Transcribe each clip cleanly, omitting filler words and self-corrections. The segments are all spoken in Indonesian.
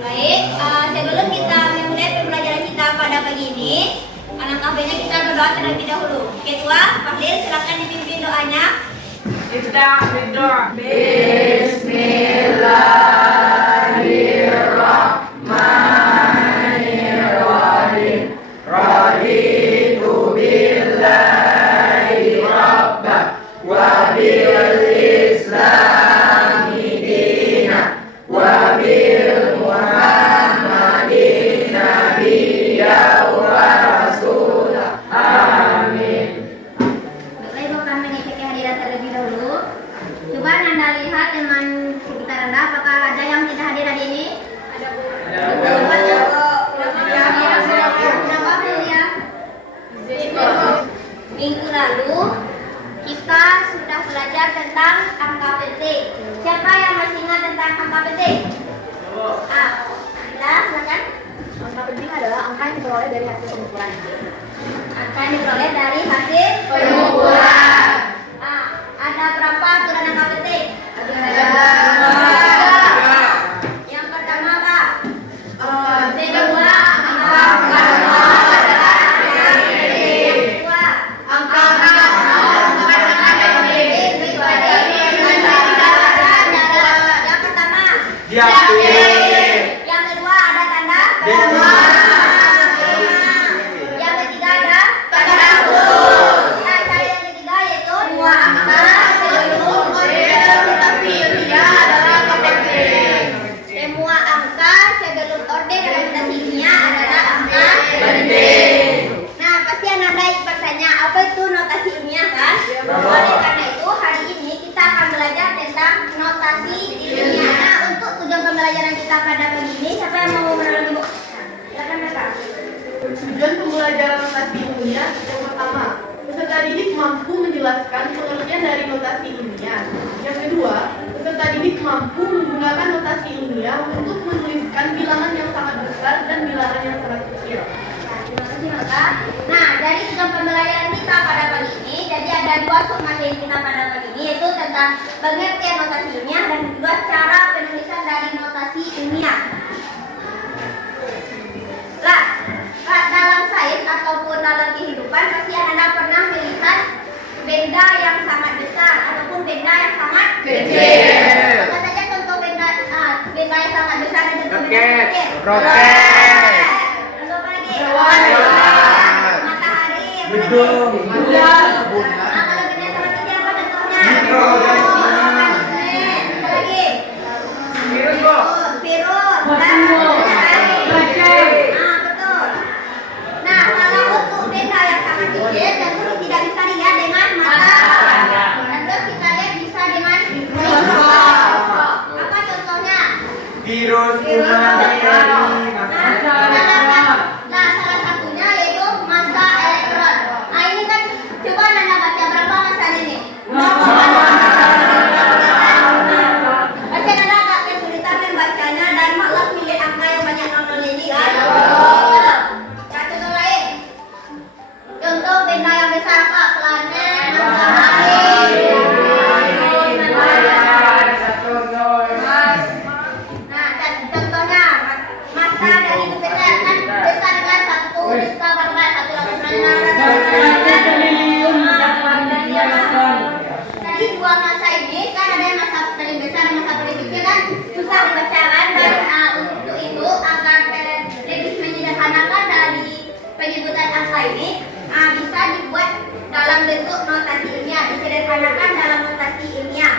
Baik, sebelum kita memulai pembelajaran kita pada pagi ini, alangkah baiknya kita berdoa terlebih dahulu. Ketua, Fahlil, silakan dipimpin doanya. Kita berdoa. Bismillahirrahmanirrahim. Raditu billahi rabban wa bil islami dinan wa bil muhammadin nabiyyan wa rasulah. Amin. Baiklah, Ibu kami mengecek kehadiran terlebih dahulu. Coba Anda lihat teman sekitar Anda, apakah ada yang tidak hadir hari ini? Ada, Bu. Berapa ya? Minggu lalu kita sudah belajar tentang angka penting. Siapa yang masih ingat tentang angka penting? Silakan. Angka penting adalah angka yang diperoleh dari hasil pengumpulan. Angka yang diperoleh dari hasil pengumpulan. Ada berapa aturan angka penting? Ada. Yang pertama apa? Kedua, angka yang kedua ada tanda yang ketiga ada tanda plus. Nah, cara yang ketiga yaitu dua angka sebelum notasi ilmiah adalah angka penting. Semua angka sebelum orden dalam notasi ilmiah adalah angka penting. Nah, pasti Anda bertanya apa itu notasi ilmiah kan? Oleh karena itu hari ini kita akan belajar tentang notasi ilmiah. Nah, untuk tujuan pembelajaran kita pada pagi ini, siapa yang mau menolong Ibu? Silakan Bapak. Tujuan pembelajaran notasi ilmiah yang pertama, peserta didik mampu menjelaskan pengertian dari notasi ilmiah. Yang kedua, peserta didik mampu menggunakan notasi ilmiah untuk menuliskan bilangan yang sangat besar dan bilangan yang sangat kecil. Terima kasih Bapak. Nah, dari tujuan pembelajaran kita pada pagi ini, jadi ada dua materi kita pada pagi ini, yaitu tentang pengertian notasi ilmiah dan kedua cara penulisan dari notasi ilmiah. Lah, dalam sains ataupun dalam kehidupan pasti Anda pernah melihat benda yang sangat besar ataupun benda yang sangat kecil. Apa saja contoh benda yang sangat besar dan contoh benda yang kecil? Roket. Lalu apa lagi? Matahari. Gedung. Nah, kalau benda yang sangat kecil apa contohnya? Apa lagi? Virus, Bu. Virus. Betul. Nah, kalau untuk benda yang sangat kecil tentu tidak bisa dilihat dengan mata. Dan terus kita lihat bisa dengan mikroskop. Apa contohnya? Virus, kuman, bakteri, Nah, salah satunya yaitu massa elektron. Nah, ini kan coba Anda baca berapa massa ini? Pasti Anda agak kesulitan membacanya dan malas milih angka yang banyak nol ini kan? Nah, contoh lain. Contoh benda yang besar apa? Planet, matahari. Nah, contohnya massa dari Jupiter kan besar kan 1 Tadi dua massa ini kan ada yang massa paling besar dan massa paling kecil kan susah dibaca kan dan untuk itu agar lebih menyederhanakan dari penyebutan angka ini bisa dibuat dalam bentuk notasi ilmiah, disederhanakan dalam notasi ilmiah.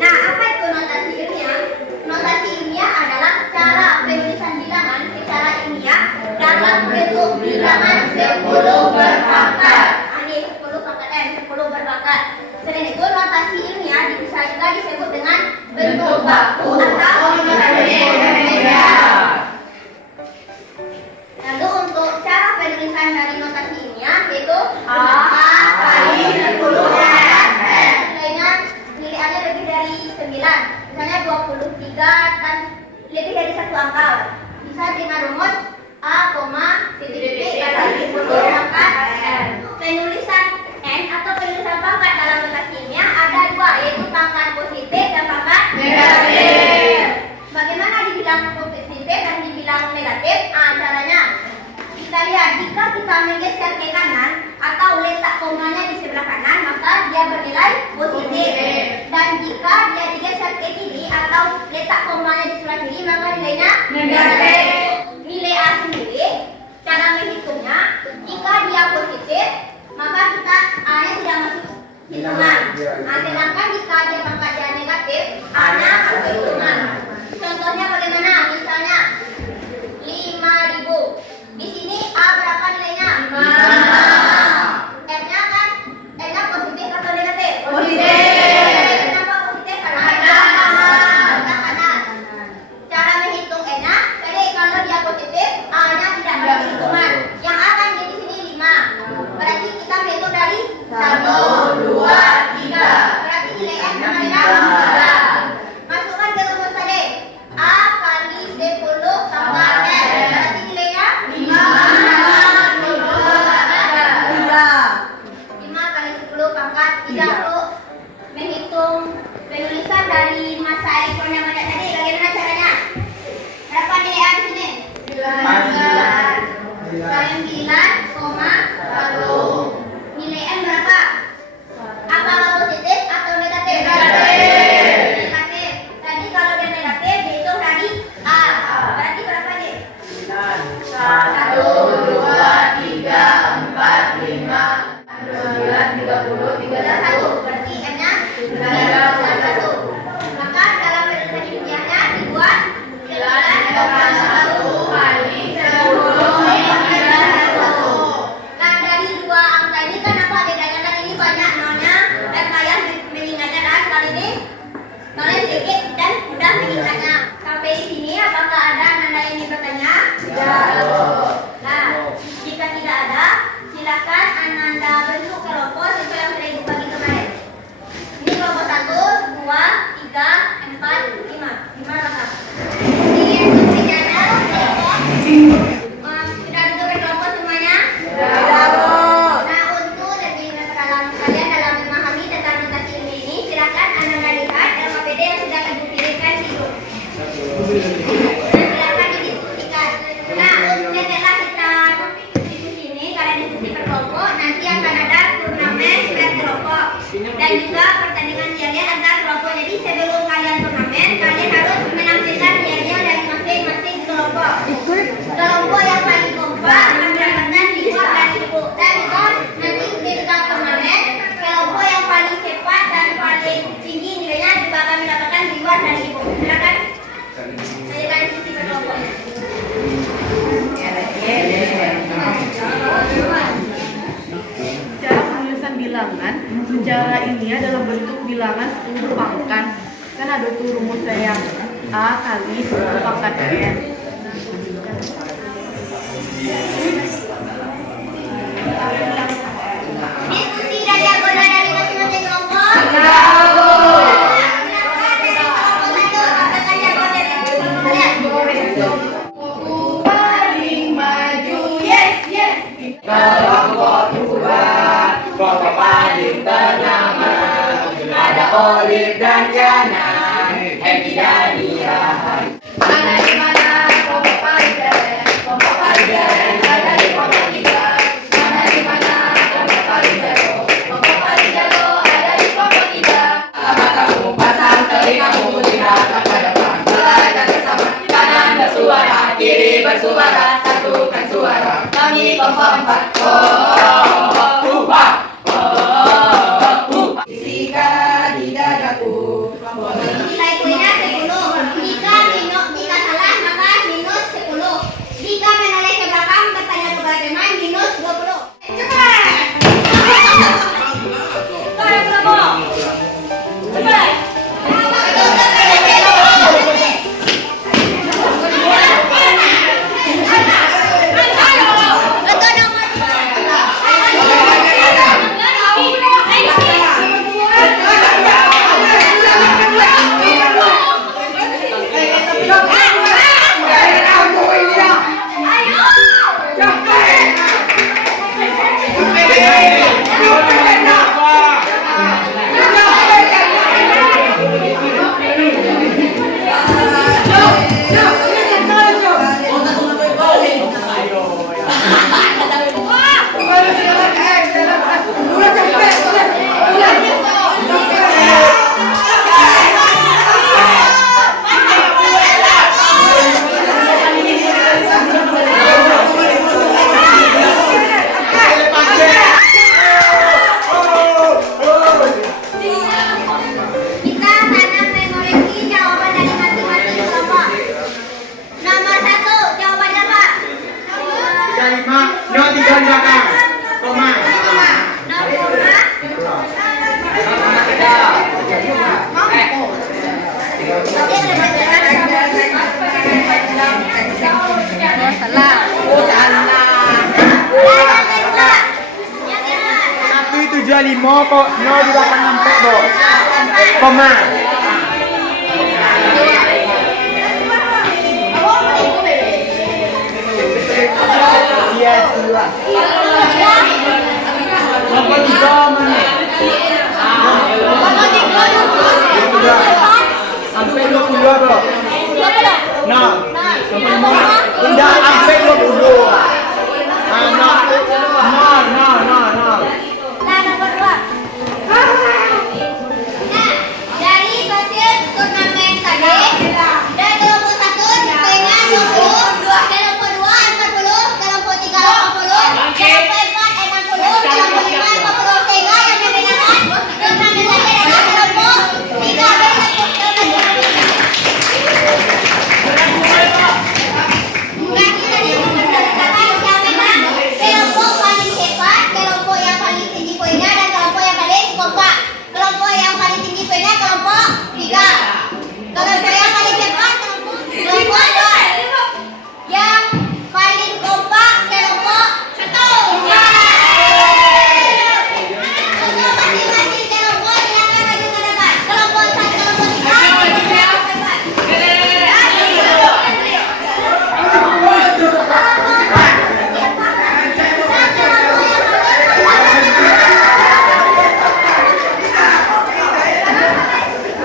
Nah, apa itu notasi ilmiah? Notasi ilmiah adalah cara penulisan bilangan secara ilmiah dalam bentuk bilangan 10 berpangkat. Ini 10 pangkat N, 10 berpangkat. Selain itu, notasi ilmiah bisa juga disebut dengan bentuk baku atau notasi ilmiah. Lalu untuk cara penulisan dari notasi ilmiah yaitu A kali 10 N. Nilainya lebih dari 9. Misalnya 23 dan lebih dari satu angka. Bisa dengan rumus A, titik kali 10 pangkat N. Penulisan N atau penulisan pangkat dalam notasi ilmiah ada dua, yaitu pangkat positif dan pangkat negatif. kami geser ke kanan atau letak komanya di sebelah kanan, maka dia bernilai positif. Dan jika dia digeser ke kiri atau letak komanya di sebelah kiri, maka nilainya negatif. Nilai A sendiri, cara menghitungnya, jika dia positif, maka kita A-nya tidak masuk hitungan. Nah, sedangkan jika dia pangkatnya negatif, A-nya masuk hitungan. Contohnya bagaimana? Misalnya 5.000. Di sini A berapa nilainya? 5. R-nya kan R-nya positif atau negatif? Positif. Kenapa positif? Karena kanan. Cara menghitung N-nya, jadi kalau dia positif, A-nya tidak masuk hitungan. Yang A kan di sini 5. Berarti kita menghitung dari 1, 2, 3. Berarti nilai N sama dengan 3. Masukkan ke rumus tadi. A kali 10 pangkat N. Berarti nilainya 5. 5 kali 10 pangkat 3. Bu, menghitung penulisan dari masa elektron yang ada tadi. Bagaimana caranya? Berapa nilai A di sini? 9,1. Nilai N berapa? Apakah positif atau negatif? Negatif. Tadi kalau dia negatif, dihitung dari A. Berarti berapa nih? 1, 2, 3, 4, 5, 9, 30, 31. Berarti M-nya 31. Maka dalam penulisan ilmiahnya dibuat 9,1 kali 10 31. Nah, dari dua angka ini kan apa bedanya? Kan ini banyak nolnya dan kalian mengingatnya kan, kali ini nolnya sedikit dan mudah mengingatnya. Sampai di sini apakah ada nanda yang bertanya? Nah, jika tidak ada, silakan Ananda bentuk kelompok sesuai yang sudah Ibu bagi kemarin. Ini kelompok 1, 2, 3, 4, 5. Gimana Kak? Ini yang bertanya kelompok. Sudah bentuk kelompok semuanya? Nah, untuk lebih dalam kalian dalam memahami tentang notasi ilmiah ini, silakan Ananda lihat LKPD yang sudah Ibu kirimkan di grup. Dan silakan didiskusikan. Nah, setelah kita diskusi ini, kalian diskusi per kelompok, nanti akan ada turnamen per kelompok dan juga pertandingan dialog antar kelompok. Jadi sebelum kalian turnamen, kalian harus menampilkan dialog dari masing-masing kelompok. Kelompok yang paling kompak mendapatkan reward dari Ibu. Dan juga nanti ketika turnamen, kelompok yang paling cepat dan paling tinggi nilainya juga akan mendapatkan reward dari Ibu. Silakan saya diskusi per kelompoknya. Cara penulisan bilangan secara ilmiah dalam bentuk bilangan 10 pangkat. Kan ada tuh rumusnya yang A kali 10 pangkat N. Diskusi dan diagonal dari masing-masing kelompok. Silakan dari kelompok 1, katakan diagonal dari kelompok kalian. Paling maju, yes, yes. Kelompok 2, kelompok paling ternama. Ada Olive dan Jana, Happy dan Irahan. Mana di mana kelompok paling keren? Kelompok paling keren ada di kelompok 3. Mana di mana kelompok paling jago? Kelompok paling jago ada di kelompok 3. Matamu pasang, telingamu lihat ke depan. Belajar bersama, kanan bersuara, kiri bersuara, satukan suara. Kami kelompok 4. Bisikan di dadaku. Nilai kuliah 10. Jika salah maka minus 10. Jika menoleh ke belakang bertanya kepada teman minus 20. Cepat. Cepat kelompok. Cepat. limo kok no di belakang sampai bo. Koma. Iya, dua. Nomor 3 mana? Sampai 20 bro. No. Nomor 5. Tidak sampai 20. Ah, no. Nah, nomor 2. Nah, dari hasil turnamen tadi, dari kelompok 1 poinnya 20, kelompok 2 40, kelompok 3 80, kelompok 4 60, kelompok 5 50, sehingga yang memenangkan turnamen tadi adalah kelompok 3 Berarti tadi berdasarkan yang menang kelompok paling hebat, kelompok yang paling tinggi poinnya, dan kelompok yang paling kompak. Kelompok yang paling tinggi poinnya kelompok 3. Kelompok yang paling hebat kelompok 2. Yang paling kompak kelompok 1. Untuk masing-masing kelompok silakan maju ke depan. Kelompok 1, kelompok 3, kelompok 4.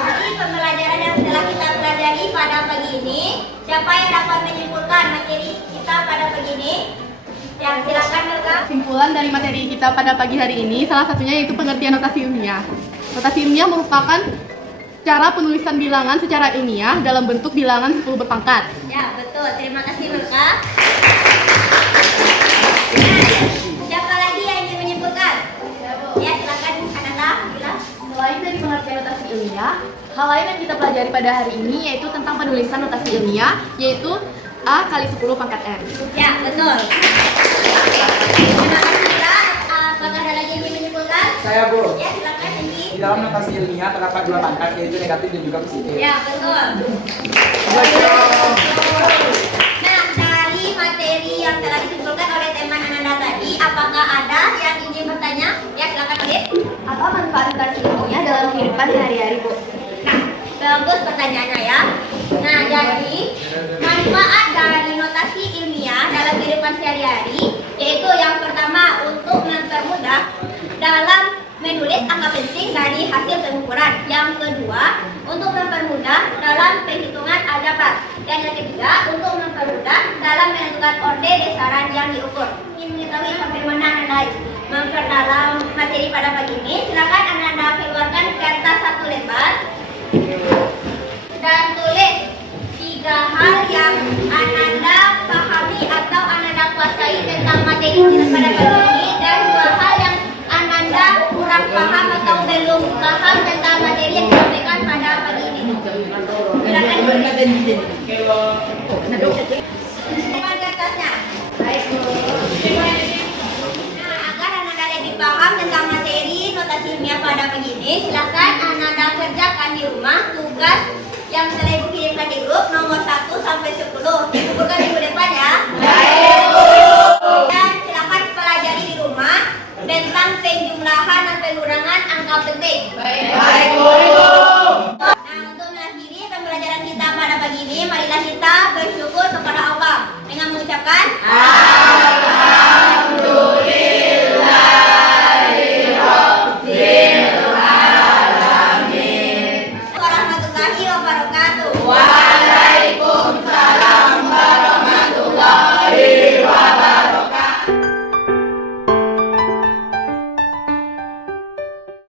Dari pembelajaran yang telah kita pelajari pada pagi ini, siapa yang dapat menyimpulkan materi kita pada pagi ini? Ya, silakan Melka. Kesimpulan dari materi kita pada pagi hari ini salah satunya yaitu pengertian notasi ilmiah. Notasi ilmiah merupakan cara penulisan bilangan secara ilmiah dalam bentuk bilangan 10 berpangkat. Ya, betul. Terima kasih Melka. Siapa lagi yang ingin menyimpulkan? Ya, silakan Ananda. Bila. Selain dari pengertian notasi ilmiah, hal lain yang kita pelajari pada hari ini yaitu tentang penulisan notasi ilmiah, yaitu A kali 10 pangkat N. Ya, betul. Terima kasih Bila. Apakah ada lagi yang ingin menyimpulkan? Saya Bu. Ya, silakan Tinggi. Di dalam notasi ilmiah terdapat 2 pangkat yaitu negatif dan juga positif. Ya, betul. Nah, dari materi yang telah disimpulkan oleh teman Ananda tadi, apakah ada yang ingin bertanya? Ya, silakan Oleh. Apa manfaat notasi ilmiah dalam kehidupan sehari-hari, Bu? Nah, bagus pertanyaannya ya. Nah, jadi manfaat dari notasi ilmiah dalam kehidupan sehari-hari yaitu yang pertama untuk mempermudah dalam menulis angka penting dari hasil pengukuran. Yang kedua, untuk mempermudah dalam perhitungan aljabar. Dan yang ketiga, untuk mempermudah dalam menentukan orde besaran yang diukur. Ingin mengetahui sampai mana Anda memperdalam materi pada pagi ini? Silakan Anda keluarkan kertas 1 lembar dan tulis 3 hal yang Ananda pahami atau Ananda kuasai tentang materi kita pada pagi ini, dan 2 hal yang Ananda kurang paham atau belum paham tentang materi yang disampaikan pada pagi ini. Silakan dengan kertasnya. Nah, agar Ananda lebih paham tentang materi notasi ilmiah pada pagi ini, silakan Ananda kerjakan di rumah tugas yang telah Ibu kirimkan di grup nomor 1 sampai 10. Dikumpulkan minggu depan ya. Dan silakan pelajari di rumah tentang penjumlahan dan pengurangan angka penting. Baik, Bu.